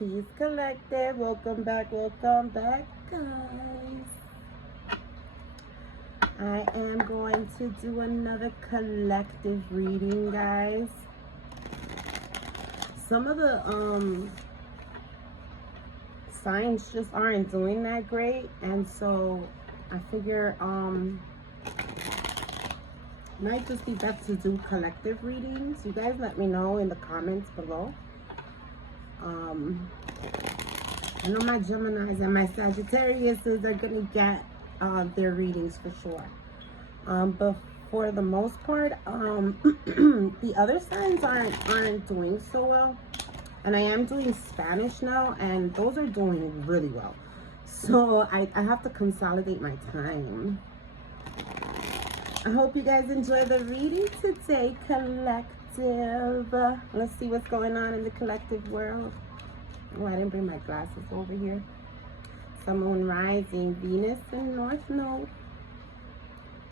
Peace Collective. Welcome back, guys. I am going to do another collective reading, guys. Some of the signs just aren't doing that great, and so I figure might just be best to do collective readings. You guys let me know in the comments below. I know my Geminis and my Sagittariuses are gonna get their readings for sure. But for the most part, the other signs aren't doing so well. And I am doing Spanish now, and those are doing really well. So I have to consolidate my time. I hope you guys enjoy the reading today, collective. Let's see what's going on in the collective world. Oh, I didn't bring my glasses over here. Sun, Moon, Rising, Venus, and North Node.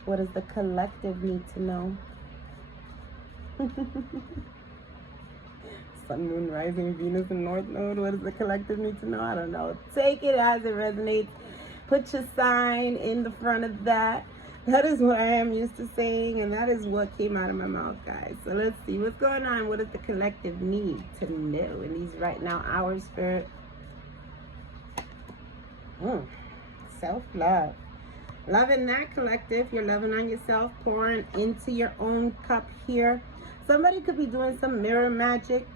What does the collective need to know? Sun, Moon, Rising, Venus, and North Node. What does the collective need to know? I don't know. Take it as it resonates. Put your sign in the front of that. That is what I am used to saying, and that is what came out of my mouth, guys. So let's see what's going on. What does the collective need to know in these right now hours, Spirit? Self-love. Loving that, collective. You're loving on yourself, pouring into your own cup here. Somebody could be doing some mirror magic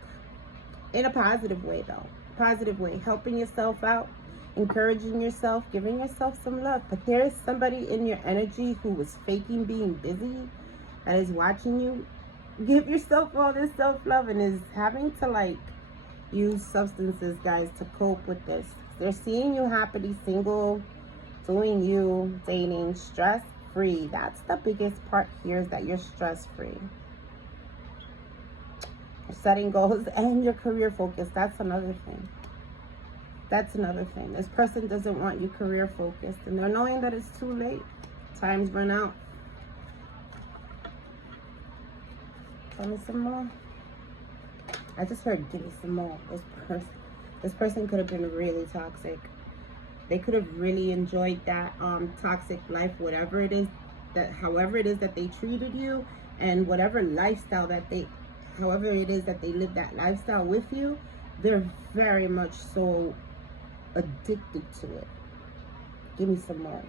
in a positive way, though. Positive way. Helping yourself out. Encouraging yourself, giving yourself some love. But there is somebody in your energy who was faking being busy and is watching you give yourself all this self-love and is having to like use substances, guys, to cope with this. They're seeing you happily single, doing you, dating, stress-free. That's the biggest part here, is that you're stress-free. You're setting goals and your career focus. That's another thing. That's another thing. This person doesn't want you career focused, and they're knowing that it's too late. Time's run out. Tell me some more. I just heard give me some more. This person could have been really toxic. They could have really enjoyed that toxic life, whatever it is that, however it is that they treated you, and whatever lifestyle that they, however it is that they live that lifestyle with you. They're very much so addicted to it. Give me some more.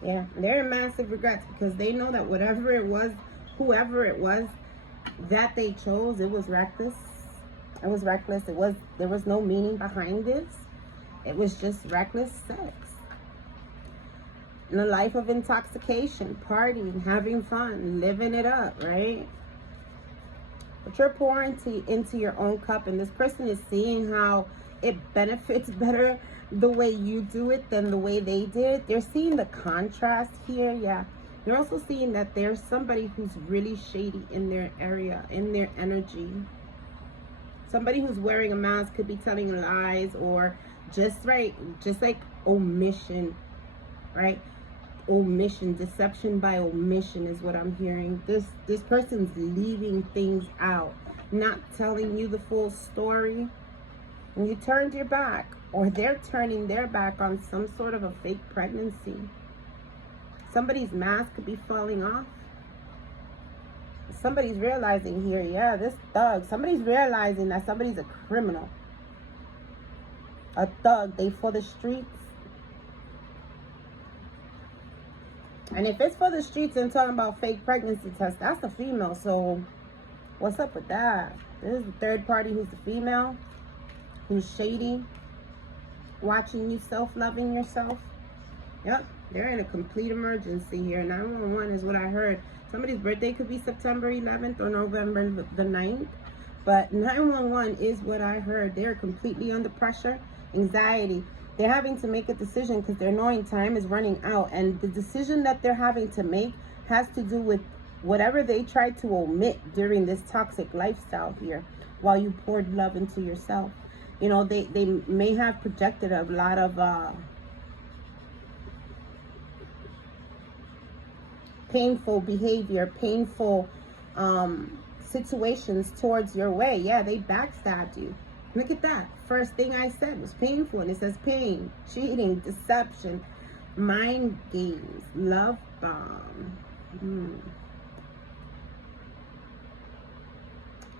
Yeah, they're in massive regrets because they know that whatever it was, whoever it was that they chose, it was reckless. It was reckless. There was no meaning behind this. It was just reckless sex. In a life of intoxication, partying, having fun, living it up, right? But you're pouring into your own cup, and this person is seeing how it benefits better the way you do it than the way they did. They're seeing the contrast here, yeah. They're also seeing that there's somebody who's really shady in their area, in their energy. Somebody who's wearing a mask could be telling lies, or just like omission, right? Omission, deception by omission is what I'm hearing. This person's leaving things out, not telling you the full story. And you turned your back, or they're turning their back on some sort of a fake pregnancy. Somebody's mask could be falling off. Somebody's realizing here, yeah, this thug. Somebody's realizing that somebody's a criminal, a thug. They for the streets. And if it's for the streets and talking about fake pregnancy tests, that's the female. So what's up with that? This is the third party who's the female, who's shady, watching you self-loving yourself. Yep, they're in a complete emergency here. 911 is what I heard. Somebody's birthday could be September 11th or November the 9th. But 911 is what I heard. They're completely under pressure, anxiety. They're having to make a decision because they're knowing time is running out. And the decision that they're having to make has to do with whatever they tried to omit during this toxic lifestyle here while you poured love into yourself. You know, they may have projected a lot of painful behavior, painful situations towards your way. Yeah, they backstabbed you. Look at that. First thing I said was painful, and it says pain, cheating, deception, mind games, love bomb.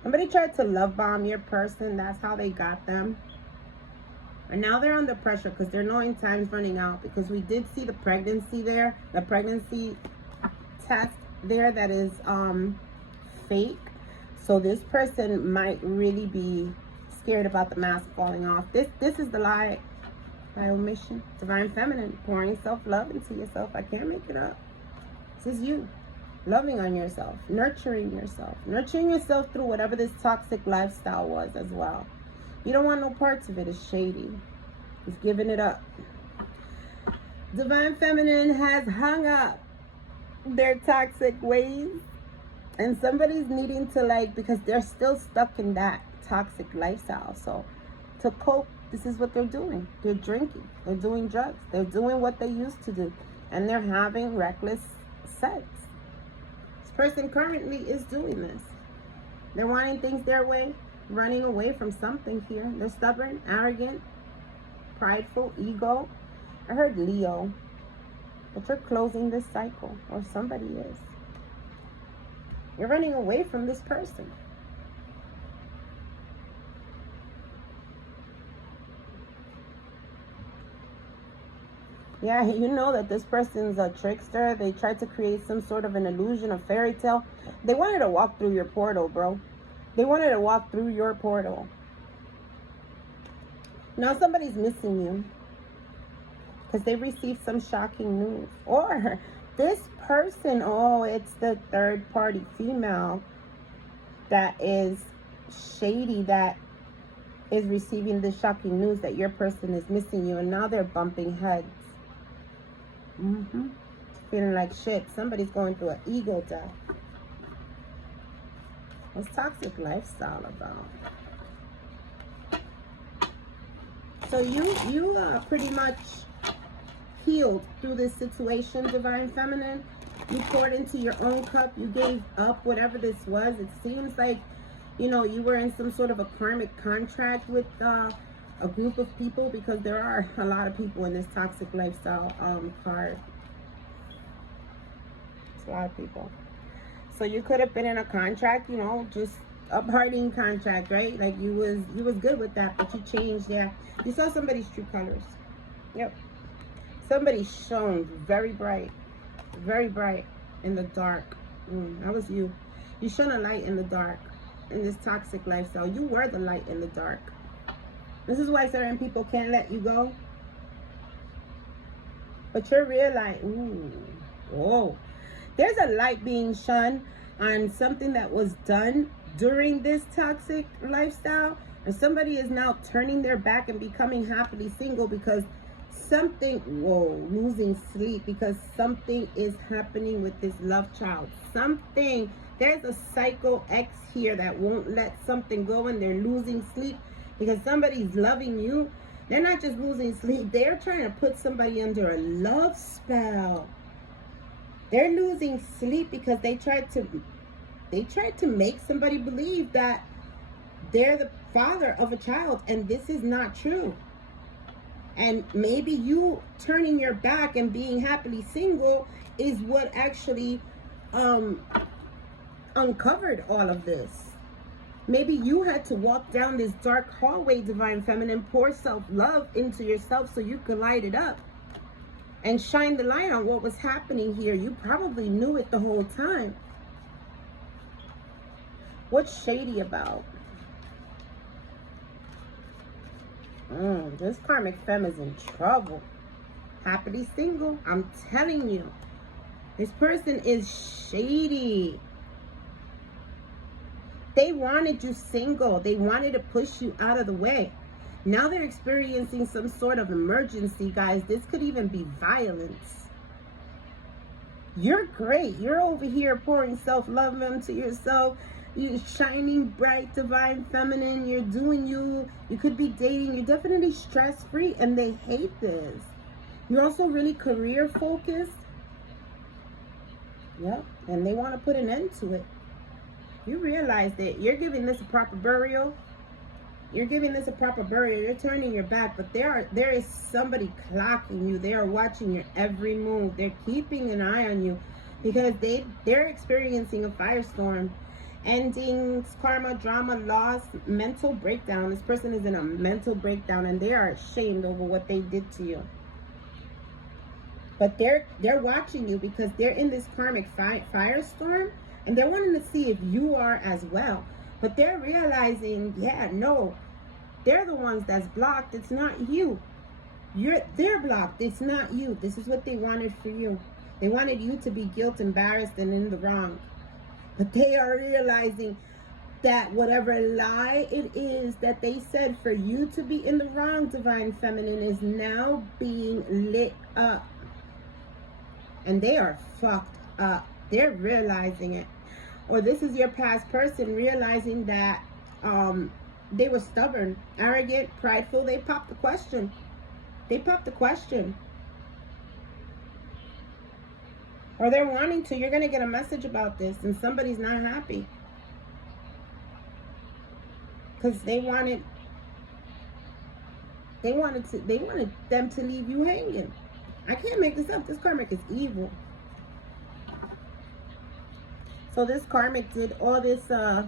Somebody tried to love bomb your person. That's how they got them. And now they're under pressure because they're knowing time's running out, because we did see the pregnancy there, the pregnancy test there that is fake. So this person might really be scared about the mask falling off. This is the lie by omission. Divine Feminine, pouring self-love into yourself. I can't make it up. This is you. Loving on yourself, nurturing yourself through whatever this toxic lifestyle was as well. You don't want no parts of it. It's shady. It's giving it up. Divine Feminine has hung up their toxic ways, and somebody's needing to, like, because they're still stuck in that toxic lifestyle. So to cope, this is what they're doing. They're drinking, they're doing drugs, they're doing what they used to do, and they're having reckless sex. This person currently is doing this. They're wanting things their way, running away from something here. They're stubborn, arrogant, prideful, ego. I heard Leo, but you're closing this cycle, or somebody is. You're running away from this person. Yeah, you know that this person's a trickster. They tried to create some sort of an illusion, a fairy tale. They wanted to walk through your portal, bro. They wanted to walk through your portal. Now somebody's missing you because they received some shocking news. Or this person, oh, it's the third party female that is shady, that is receiving the shocking news that your person is missing you, and now they're bumping heads. Feeling like shit. Somebody's going through an ego death. What's toxic lifestyle about? So you pretty much healed through this situation, Divine Feminine. You poured into your own cup. You gave up whatever this was. It seems like, you know, you were in some sort of a karmic contract with a group of people, because there are a lot of people in this toxic lifestyle card. It's a lot of people. So you could have been in a contract, you know, just a partying contract, right? Like you was good with that, but you changed there. You saw somebody's true colors. Yep. Somebody shone very bright in the dark. That was you. You shone a light in the dark in this toxic lifestyle. You were the light in the dark. This is why certain people can't let you go. But you're realizing, whoa, there's a light being shone on something that was done during this toxic lifestyle. And somebody is now turning their back and becoming happily single because something, losing sleep because something is happening with this love child. Something, there's a psycho ex here that won't let something go, and they're losing sleep because somebody's loving you. They're not just losing sleep, they're trying to put somebody under a love spell. They're losing sleep because they tried to make somebody believe that they're the father of a child, and this is not true. And maybe you turning your back and being happily single is what actually uncovered all of this. Maybe you had to walk down this dark hallway, Divine Feminine, pour self-love into yourself so you could light it up and shine the light on what was happening here. You probably knew it the whole time. What's shady about? This karmic femme is in trouble. Happily single, I'm telling you. This person is shady. They wanted you single. They wanted to push you out of the way. Now they're experiencing some sort of emergency, guys. This could even be violence. You're great. You're over here pouring self-love into yourself. You're shining bright, Divine Feminine. You're doing you. You could be dating. You're definitely stress-free, and they hate this. You're also really career-focused. Yep, and they want to put an end to it. You realize that you're giving this a proper burial. You're giving this a proper burial. You're turning your back, but there is somebody clocking you. They are watching your every move. They're keeping an eye on you because they're experiencing a firestorm. Endings, karma, drama, loss, mental breakdown. This person is in a mental breakdown and they are ashamed over what they did to you. But they're watching you because they're in this karmic firestorm and they're wanting to see if you are as well. But they're realizing, yeah, no, they're the ones that's blocked. It's not you. They're blocked. It's not you. This is what they wanted for you. They wanted you to be guilt, embarrassed, and in the wrong. But they are realizing that whatever lie it is that they said for you to be in the wrong, Divine Feminine, is now being lit up. And they are fucked up. They're realizing it. Or this is your past person realizing that they were stubborn, arrogant, prideful. They popped the question. They popped the question. Or they're wanting to. You're going to get a message about this and somebody's not happy. Because they wanted them to leave you hanging. I can't make this up. This karmic is evil. So this karmic did all this, I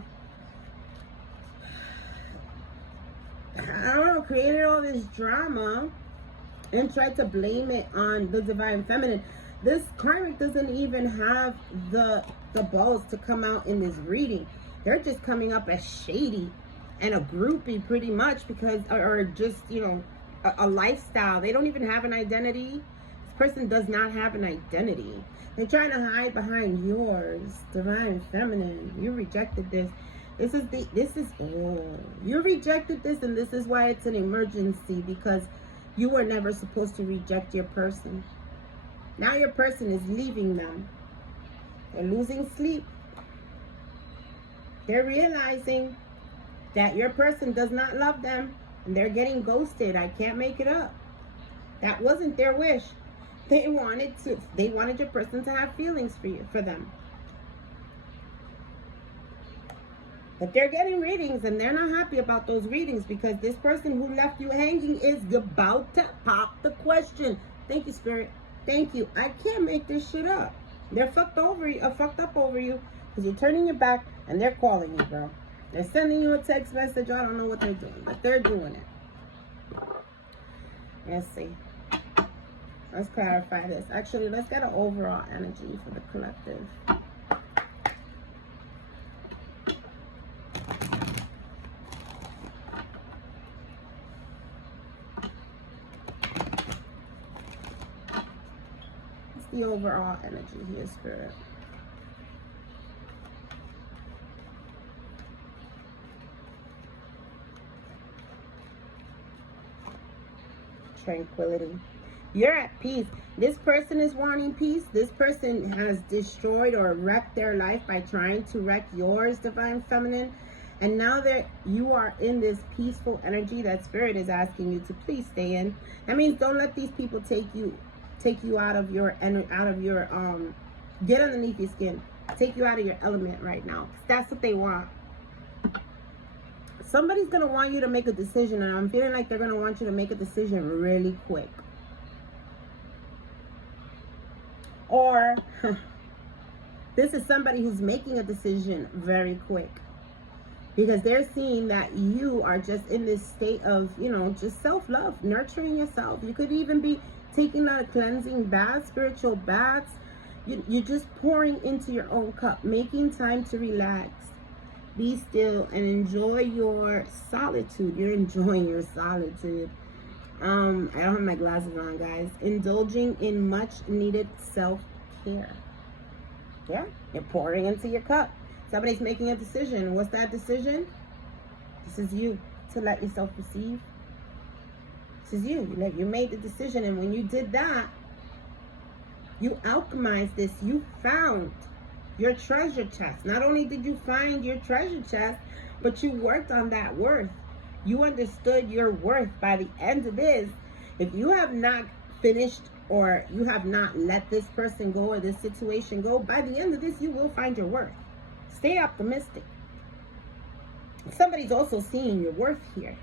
don't know, created all this drama and tried to blame it on the Divine Feminine. This karmic doesn't even have the balls to come out in this reading. They're just coming up as shady and a groupie pretty much because, or just, you know, a lifestyle. They don't even have an identity. This person does not have an identity. They're trying to hide behind yours, Divine Feminine. You rejected this. You rejected this, and this is why it's an emergency, because you were never supposed to reject your person. Now your person is leaving them. They're losing sleep. They're realizing that your person does not love them, and they're getting ghosted. I can't make it up. That wasn't their wish. They wanted your person to have feelings for them. But they're getting readings and they're not happy about those readings because this person who left you hanging is about to pop the question. Thank you, Spirit. Thank you. I can't make this shit up. They're fucked up over you because you're turning your back and they're calling you, bro. They're sending you a text message. I don't know what they're doing, but they're doing it. Let's see. Let's clarify this. Actually, let's get an overall energy for the collective. What's the overall energy here, Spirit? Tranquility. You're at peace. This person is wanting peace. This person has destroyed or wrecked their life by trying to wreck yours, Divine Feminine. And now that you are in this peaceful energy that Spirit is asking you to please stay in. That means don't let these people take you out of your get underneath your skin. Take you out of your element right now. That's what they want. Somebody's going to want you to make a decision, and I'm feeling like they're going to want you to make a decision really quick. Or this is somebody who's making a decision very quick because they're seeing that you are just in this state of, you know, just self-love, nurturing yourself. You could even be taking out a cleansing bath, spiritual baths. You're just pouring into your own cup, making time to relax. Be still and enjoy your solitude. You're enjoying your solitude. I don't have my glasses on, guys. Indulging in much needed self-care. Yeah, you're pouring into your cup. Somebody's making a decision. What's that decision? This is you, to let yourself receive. This is you. You made the decision, and when you did that, you alchemized this. You found your treasure chest. Not only did you find your treasure chest, but you worked on that worth. You understood your worth. By the end of this, if you have not finished or you have not let this person go or this situation go, by the end of this, you will find your worth. Stay optimistic. Somebody's also seeing your worth here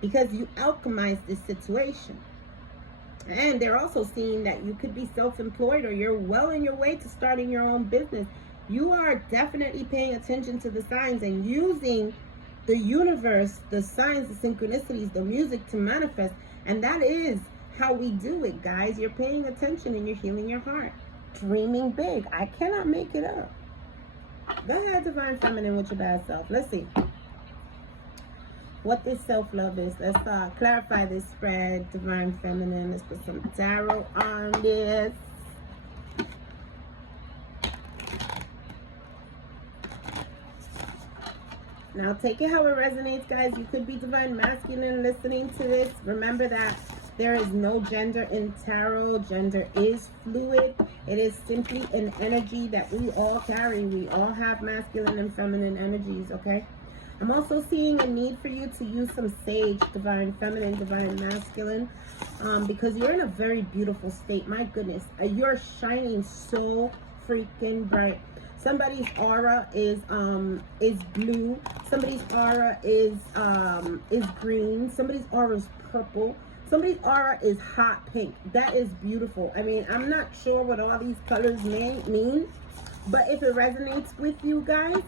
because you alchemized this situation. And they're also seeing that you could be self-employed, or you're well on your way to starting your own business. You are definitely paying attention to the signs and using the universe, the signs, the synchronicities, the music to manifest. And that is how we do it, guys. You're paying attention and you're healing your heart. Dreaming big. I cannot make it up. Go ahead, Divine Feminine, with your bad self. Let's see what this self-love is. Let's clarify this spread, Divine Feminine. Let's put some tarot on this. Now take it how it resonates, guys. You could be Divine Masculine listening to this. Remember that there is no gender in tarot. Gender is fluid. It is simply an energy that we all carry. We all have masculine and feminine energies, okay? I'm also seeing a need for you to use some sage, Divine Feminine, Divine Masculine, because you're in a very beautiful state. My goodness, you're shining so freaking bright. Somebody's aura is blue. Somebody's aura is green. Somebody's aura is purple. Somebody's aura is hot pink. That is beautiful. I mean, I'm not sure what all these colors mean, but if it resonates with you guys,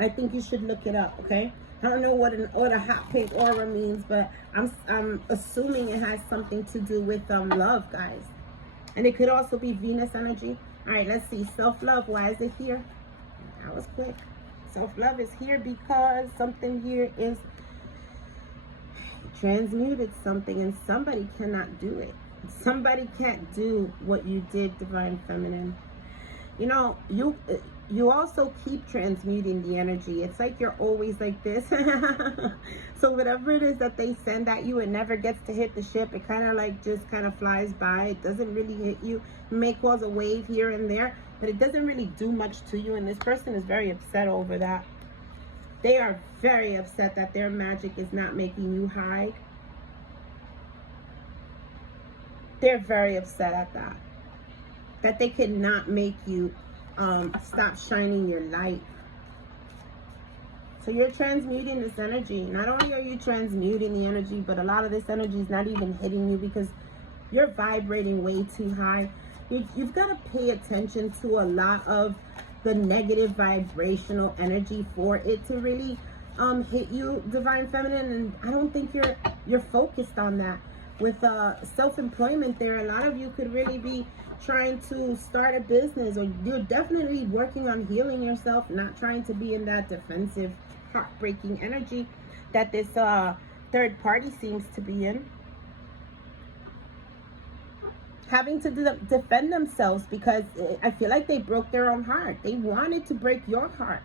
I think you should look it up, okay? I don't know what a hot pink aura means, but I'm assuming it has something to do with love, guys. And it could also be Venus energy. All right, let's see. Self-love, why is it here? That was quick. Self-love is here because something here is transmuted something, and somebody cannot do it. Somebody can't do what you did, Divine Feminine. You know, you also keep transmuting the energy. It's like you're always like this. So whatever it is that they send at you, it never gets to hit the ship. It kind of like just kind of flies by. It doesn't really hit you. It may cause a wave here and there, but it doesn't really do much to you. And this person is very upset over that. They are very upset that their magic is not making you high. They're very upset at that. That they could not make you stop shining your light. So you're transmuting this energy. Not only are you transmuting the energy, but a lot of this energy is not even hitting you because you're vibrating way too high. You've got to pay attention to a lot of the negative vibrational energy for it to really hit you, Divine Feminine. And I don't think you're focused on that. With self-employment there, a lot of you could really be trying to start a business, or you're definitely working on healing yourself, not trying to be in that defensive, heartbreaking energy that this third party seems to be in. Having to defend themselves because I feel like they broke their own heart. They wanted to break your heart,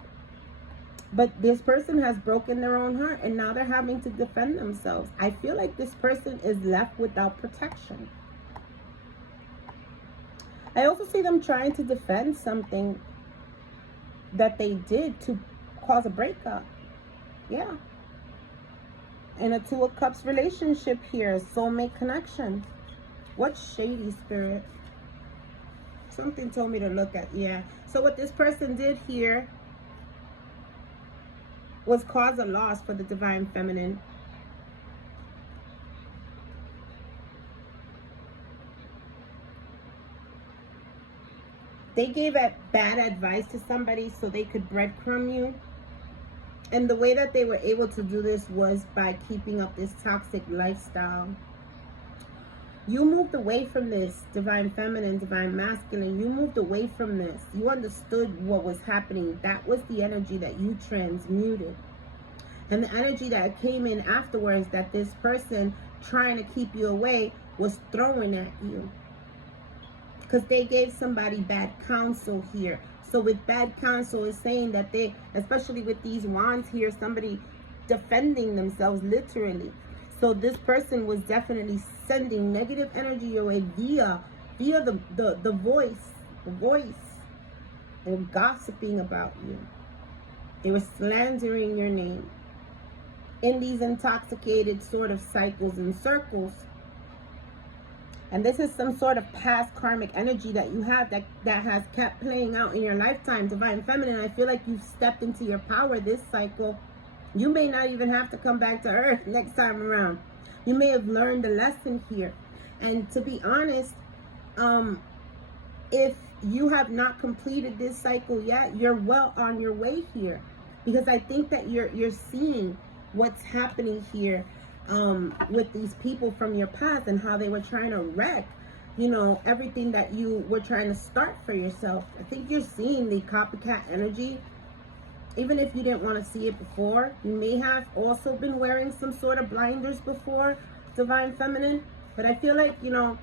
but this person has broken their own heart and now they're having to defend themselves. I feel like this person is left without protection. I also see them trying to defend something that they did to cause a breakup. Yeah. And a Two of Cups relationship here, soulmate connection. What shady spirit? Something told me to look at, yeah. So what this person did here was cause a loss for the Divine Feminine. They gave bad advice to somebody so they could breadcrumb you. And the way that they were able to do this was by keeping up this toxic lifestyle. You moved away from this, Divine Feminine, Divine Masculine. You moved away from this. You understood what was happening. That was the energy that you transmuted. And the energy that came in afterwards that this person trying to keep you away was throwing at you. Because they gave somebody bad counsel here. So with bad counsel, is saying that they, especially with these wands here, somebody defending themselves literally. So this person was definitely sending negative energy your way via the voice. They were gossiping about you. They were slandering your name. In these intoxicated sort of cycles and circles, And this is some sort of past karmic energy that you have that has kept playing out in your lifetime. Divine Feminine, I feel like you've stepped into your power this cycle. You may not even have to come back to Earth next time around. You may have learned a lesson here. And to be honest, if you have not completed this cycle yet, you're well on your way here. Because I think that you're seeing what's happening here with these people from your past and how they were trying to wreck, you know, everything that you were trying to start for yourself. I think you're seeing the copycat energy. Even if you didn't want to see it before, you may have also been wearing some sort of blinders before, Divine Feminine. But I feel like, you know,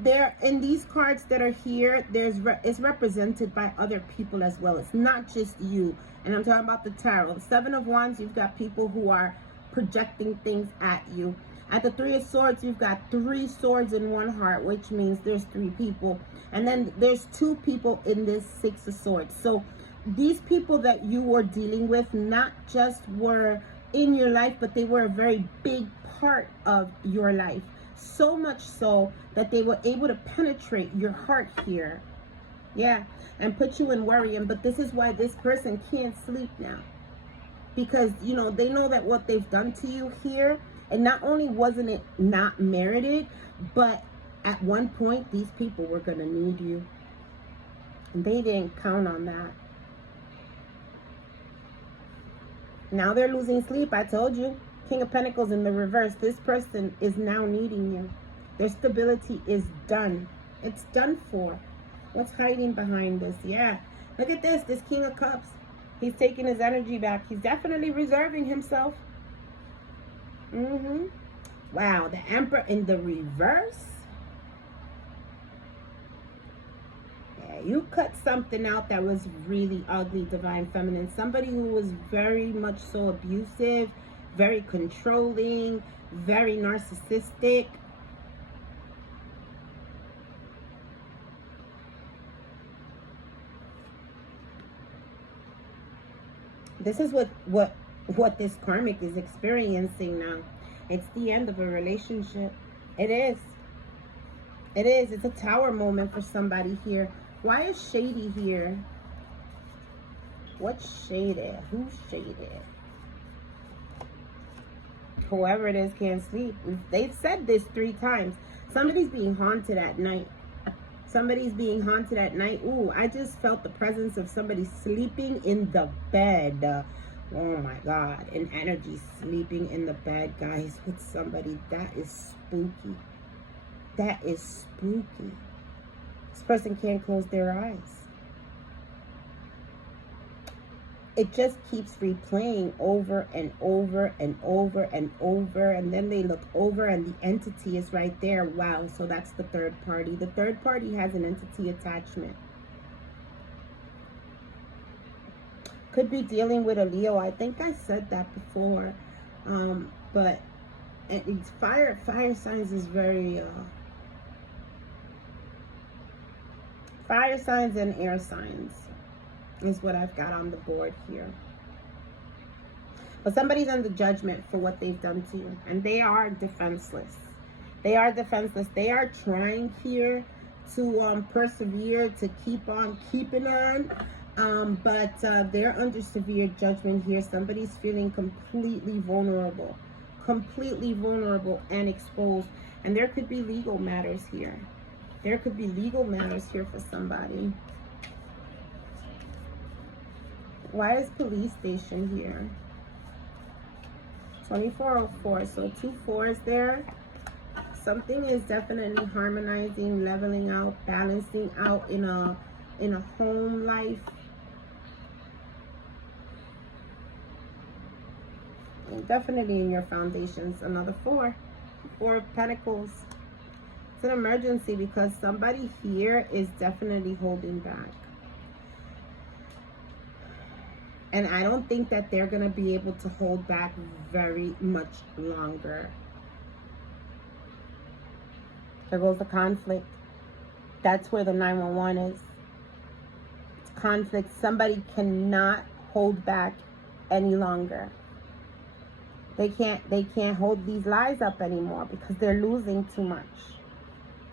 there in these cards that are here, it's represented by other people as well. It's not just you. And I'm talking about the tarot. The Seven of Wands, you've got people who are projecting things at you. At the Three of Swords, you've got 3 swords in 1 heart, which means there's 3 people. And then there's 2 people in this 6 of Swords. So these people that you were dealing with not just were in your life, but they were a very big part of your life. So much so that they were able to penetrate your heart here. Yeah, and put you in worrying. But this is why this person can't sleep now. Because, you know, they know that what they've done to you here, and not only wasn't it not merited, but at one point, these people were going to need you. And they didn't count on that. Now they're losing sleep. I told you. King of Pentacles in the reverse. This person is now needing you. Their stability is done. It's done for. What's hiding behind this? Yeah. Look at this. This King of Cups. He's taking his energy back. He's definitely reserving himself. Wow. The Emperor in the reverse. Yeah, you cut something out that was really ugly, Divine Feminine. Somebody who was very much so abusive, very controlling, very narcissistic. This is what this karmic is experiencing now. It's the end of a relationship. It is. It is. It's a tower moment for somebody here. Why is shady here? What's shady? Who's shady? Whoever it is can't sleep. They've said this 3 times. Somebody's being haunted at night. Somebody's being haunted at night. Ooh, I just felt the presence of somebody sleeping in the bed. Oh my God. An energy sleeping in the bed, guys, with somebody. That is spooky. That is spooky. This person can't close their eyes. It just keeps replaying over and over and over and over. And then they look over and the entity is right there. Wow. So that's the third party. The third party has an entity attachment. Could be dealing with a Leo. I think I said that before. But it's fire signs is very... fire signs and air signs is what I've got on the board here. But somebody's under judgment for what they've done to you. And they are defenseless. They are defenseless. They are trying here to persevere, to keep on keeping on. But they're under severe judgment here. Somebody's feeling completely vulnerable. Completely vulnerable and exposed. And there could be legal matters here. There could be legal matters here for somebody. Why is police station here? 2404. So 2 4s there. Something is definitely harmonizing, leveling out, balancing out in a home life. And definitely in your foundations. Another 4. 4 of Pentacles. It's an emergency because somebody here is definitely holding back. And I don't think that they're going to be able to hold back very much longer. There goes the conflict. That's where the 911 is. It's conflict. Somebody cannot hold back any longer. They can't hold these lies up anymore because they're losing too much.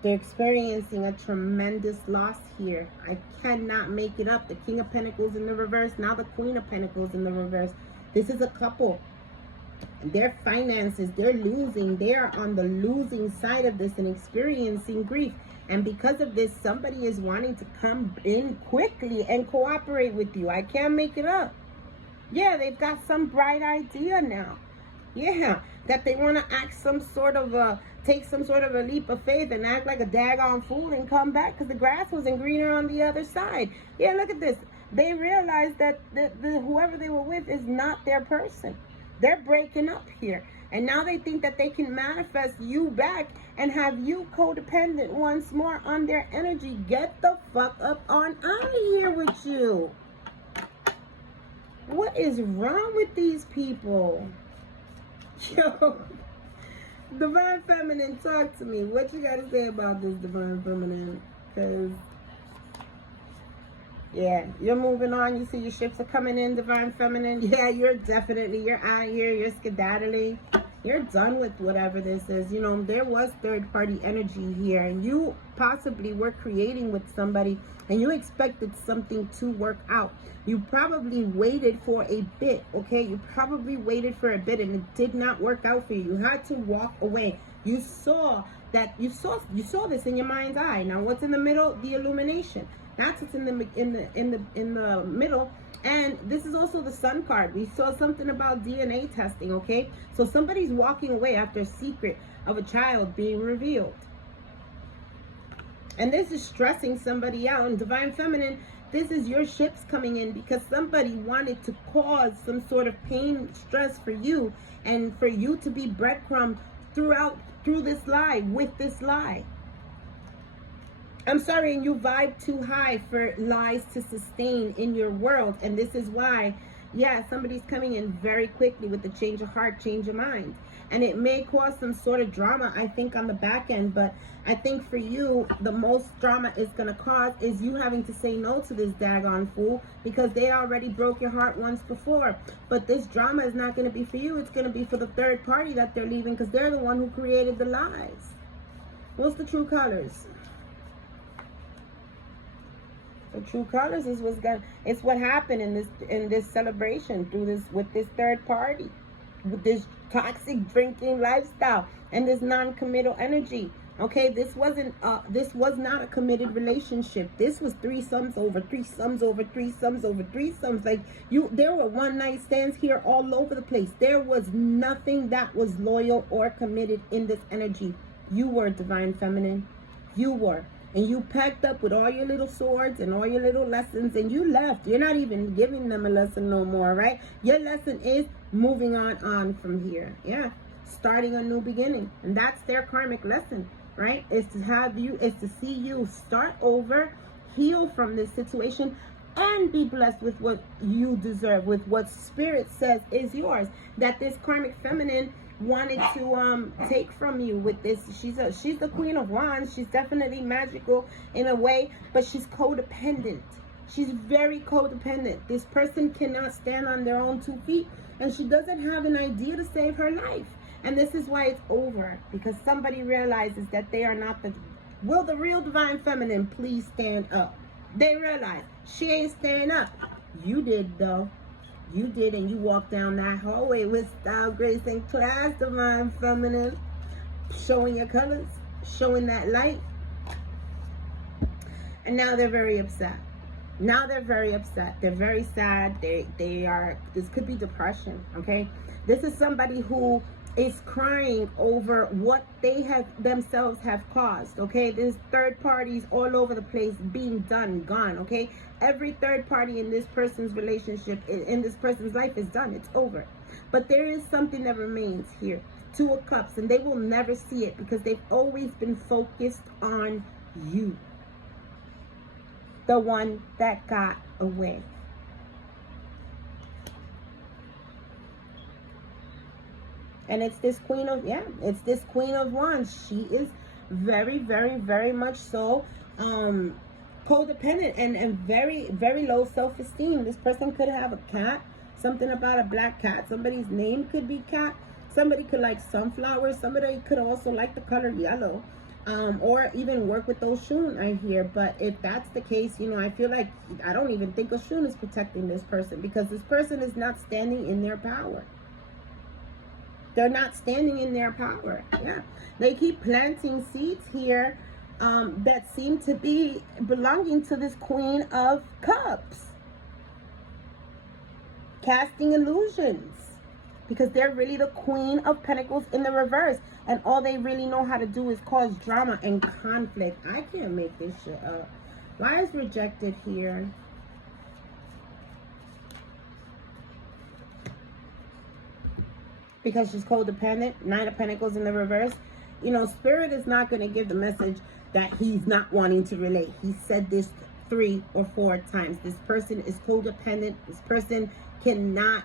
They're experiencing a tremendous loss here. I cannot make it up. The King of Pentacles in the reverse. Now the Queen of Pentacles in the reverse. This is a couple. Their finances, they're losing. They're on the losing side of this and experiencing grief. And because of this, somebody is wanting to come in quickly and cooperate with you. I can't make it up. Yeah, they've got some bright idea now. Yeah, that they want to act some sort of take some sort of a leap of faith and act like a daggone fool and come back because the grass wasn't greener on the other side. Yeah, look at this. They realized that whoever they were with is not their person. They're breaking up here. And now they think that they can manifest you back and have you codependent once more on their energy. Get the fuck up on out of here with you. What is wrong with these people? Yo, Divine Feminine, talk to me. What you got to say about this, Divine Feminine? Because, yeah, you're moving on. You see your ships are coming in, Divine Feminine. Yeah, you're out here. You're skedaddling. You're done with whatever this is. You know, there was third-party energy here. And you possibly were creating with somebody. And you expected something to work out. You probably waited for a bit, okay? You probably waited for a bit and it did not work out for you. You had to walk away. You saw that, you saw this in your mind's eye. Now, what's in the middle? The illumination. That's what's in the middle. And this is also the Sun card. We saw something about DNA testing, okay? So somebody's walking away after a secret of a child being revealed. And this is stressing somebody out. And Divine Feminine, this is your ships coming in because somebody wanted to cause some sort of pain, stress for you, and for you to be breadcrumbed through this lie, with this lie. I'm sorry, and you vibe too high for lies to sustain in your world. And this is why, yeah, somebody's coming in very quickly with the change of heart, change of mind. And it may cause some sort of drama, I think, on the back end. But I think for you, the most drama it's going to cause is you having to say no to this daggone fool because they already broke your heart once before. But this drama is not going to be for you. It's going to be for the third party that they're leaving because they're the one who created the lies. What's the true colors? The true colors is it's what happened in this celebration with this third party, with this toxic drinking lifestyle and this non-committal energy. Okay, this was not a committed relationship. This was threesomes over threesomes over threesomes over threesomes. Like there were one night stands here all over the place. There was nothing that was loyal or committed in this energy. You were, Divine Feminine. You were. And you packed up with all your little swords and all your little lessons and you left. You're not even giving them a lesson no more, right? Your lesson is moving on from here. Yeah. Starting a new beginning. And that's their karmic lesson, right? Is to see you start over, heal from this situation, and be blessed with what you deserve, with what Spirit says is yours. That this karmic feminine wanted to take from you with this. She's the Queen of Wands. She's definitely magical in a way, but she's codependent. She's very codependent. This person cannot stand on their own 2 feet, and she doesn't have an idea to save her life. And this is why it's over, because somebody realizes that they are not the real Divine Feminine. Please stand up. They realize she ain't standing up. You did though. You did, and you walked down that hallway with style, grace, and class, Divine Feminine. Showing your colors, showing that light. And now they're very upset. Now they're very upset. They're very sad. They are, this could be depression, okay? This is somebody who is crying over what they themselves have caused, okay? There's third parties all over the place being done, gone, okay? Every third party in this person's relationship, in this person's life is done. It's over. But there is something that remains here. 2 of Cups, and they will never see it because they've always been focused on you. The one that got away. And it's this Queen of, it's this Queen of Wands. She is very, very, very much so codependent and very, very low self-esteem. This person could have a cat, something about a black cat. Somebody's name could be Cat. Somebody could like sunflowers. Somebody could also like the color yellow. Or even work with Oshun, I hear. But if that's the case, you know, I feel like I don't even think Oshun is protecting this person, because this person is not standing in their power. They're not standing in their power. Yeah, they keep planting seeds here that seem to be belonging to this Queen of Cups, casting illusions, because they're really the Queen of Pentacles in the reverse, and all they really know how to do is cause drama and conflict. I can't make this shit up. Why is rejected here? Because she's codependent. Nine of Pentacles in the reverse. You know, Spirit is not going to give the message that he's not wanting to relate. He said this 3 or 4 times. This person is codependent. This person cannot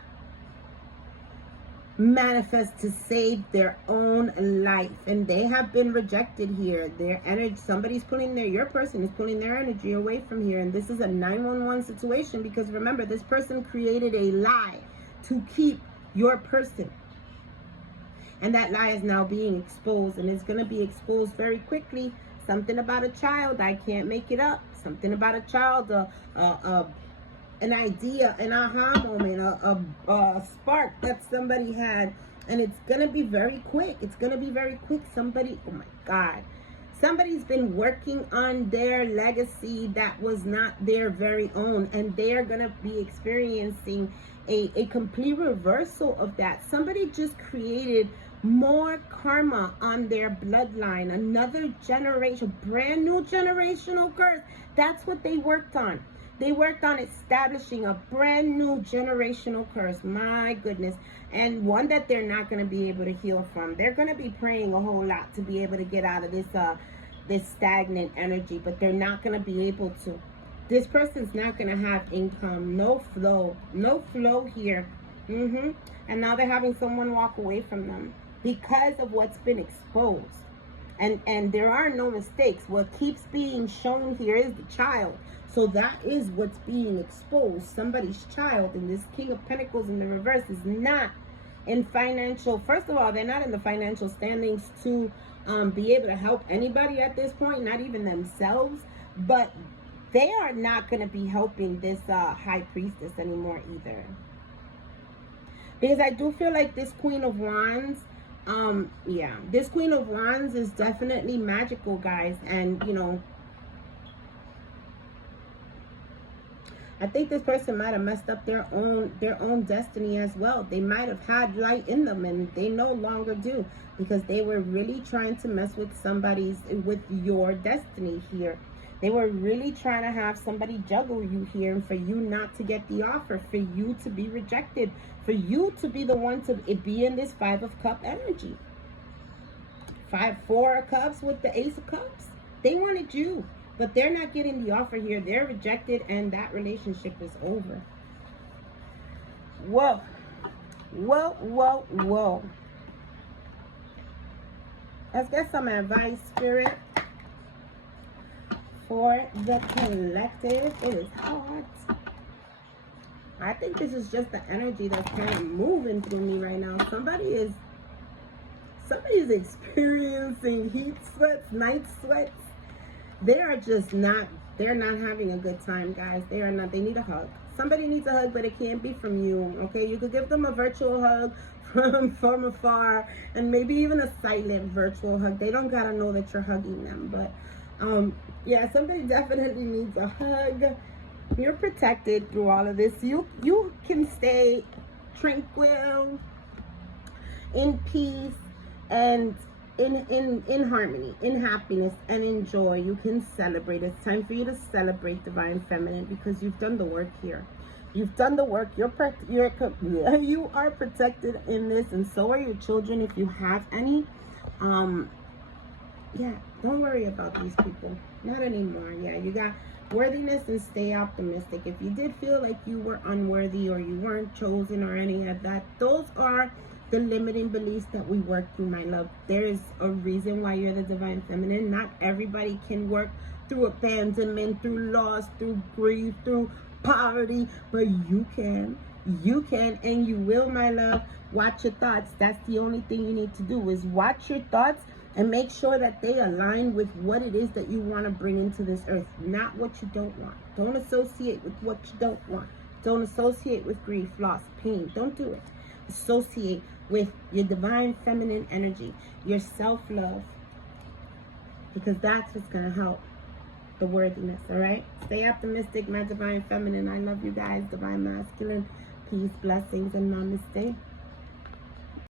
manifest to save their own life, and they have been rejected here. Their energy, somebody's pulling your person is pulling their energy away from here, and this is a 911 situation, because remember, this person created a lie to keep your person, and that lie is now being exposed, and it's going to be exposed very quickly. Something about a child, I can't make it up. Something about a child, an idea, an aha moment, a spark that somebody had, and it's gonna be very quick. It's gonna be very quick. Somebody, oh my God, somebody's been working on their legacy that was not their very own, and they're gonna be experiencing a complete reversal of that. Somebody just created more karma on their bloodline, another generation, brand new generational curse. That's what they worked on. They worked on establishing a brand new generational curse. My goodness. And one that they're not going to be able to heal from. They're going to be praying a whole lot to be able to get out of this stagnant energy, but they're not going to be able to. This person's not going to have income, no flow here. And now they're having someone walk away from them because of what's been exposed. And there are no mistakes. What keeps being shown here is the child. So that is what's being exposed. Somebody's child, and this King of Pentacles in the reverse is not in financial. First of all, they're not in the financial standings to be able to help anybody at this point, not even themselves. But they are not going to be helping this High Priestess anymore either. Because I do feel like this Queen of Wands, yeah, this Queen of Wands is definitely magical, guys. And, you know, I think this person might have messed up their own destiny as well. They might have had light in them, and they no longer do, because they were really trying to mess with with your destiny here. They were really trying to have somebody juggle you here, and for you not to get the offer, for you to be rejected, for you to be the one to be in this 5 of Cup energy. 4 of Cups with the Ace of Cups. They wanted you. But they're not getting the offer here. They're rejected, and that relationship is over. Whoa. Whoa, whoa, whoa. Let's get some advice, Spirit, for the collective. It is hot. I think this is just the energy that's kind of moving through me right now. Somebody is experiencing heat sweats, night sweats. They're not having a good time, guys. They are not. They need a hug. Somebody needs a hug, but it can't be from you, okay? You could give them a virtual hug from afar, and maybe even a silent virtual hug. They don't gotta know that you're hugging them, but yeah, somebody definitely needs a hug. You're protected through all of this. You can stay tranquil, in peace, and in harmony, in happiness, and in joy. You can celebrate. It's time for you to celebrate, Divine Feminine, because you've done the work here. You've done the work. You are protected in this, and so are your children if you have any. Yeah, don't worry about these people. Not anymore. Yeah, you got worthiness, and stay optimistic. If you did feel like you were unworthy, or you weren't chosen, or any of that, those are the limiting beliefs that we work through, my love. There is a reason why you're the Divine Feminine. Not everybody can work through abandonment, through loss, through grief, through poverty, but you can. You can and you will, my love. Watch your thoughts. That's the only thing you need to do, is watch your thoughts and make sure that they align with what it is that you want to bring into this earth, not what you don't want. Don't associate with what you don't want. Don't associate with grief, loss, pain. Don't do it. Associate with your divine feminine energy, your self-love, because that's what's going to help the worthiness. All right, stay optimistic, my divine feminine. I love you guys. Divine masculine, peace, blessings, and namaste.